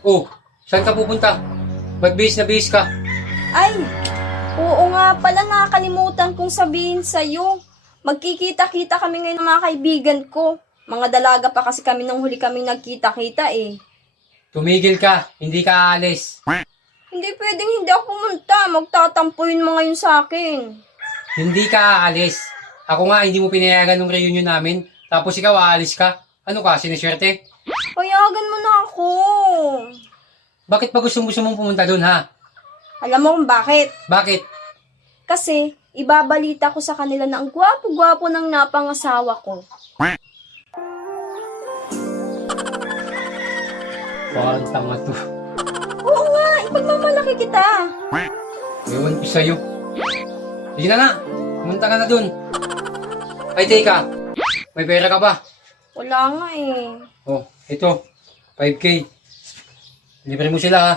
Oh, saan ka pupunta? Ba't bihis na bihis ka? Ay, oo nga pala, nakakalimutan kong sabihin sa'yo. Magkikita-kita kami ngayon ng mga kaibigan ko. Mga dalaga pa kasi kami nung huli kaming nagkita-kita eh. Tumigil ka, hindi ka aalis. Hindi pwedeng hindi ako pumunta. Magtatampo yun mga yun sa akin. Hindi ka aalis. Ako nga, hindi mo pinayagan ng reunion namin. Tapos ikaw, aalis ka. Ano ka, siniswerte? Payagan mo na ako. Bakit ba gusto mong pumunta doon, ha? Alam mo kung bakit? Bakit? Kasi ibabalita ko sa kanila na ang gwapo-gwapo ng napangasawa ko. Parang tanga to. Oo nga, ipagmamalaki kita. Ewan ko sa'yo. Sige na nga, pumunta ka na doon. Ay, teka. May pera ka ba? Wala nga eh. Oh, ito. 5K. Libre mo sila, ha?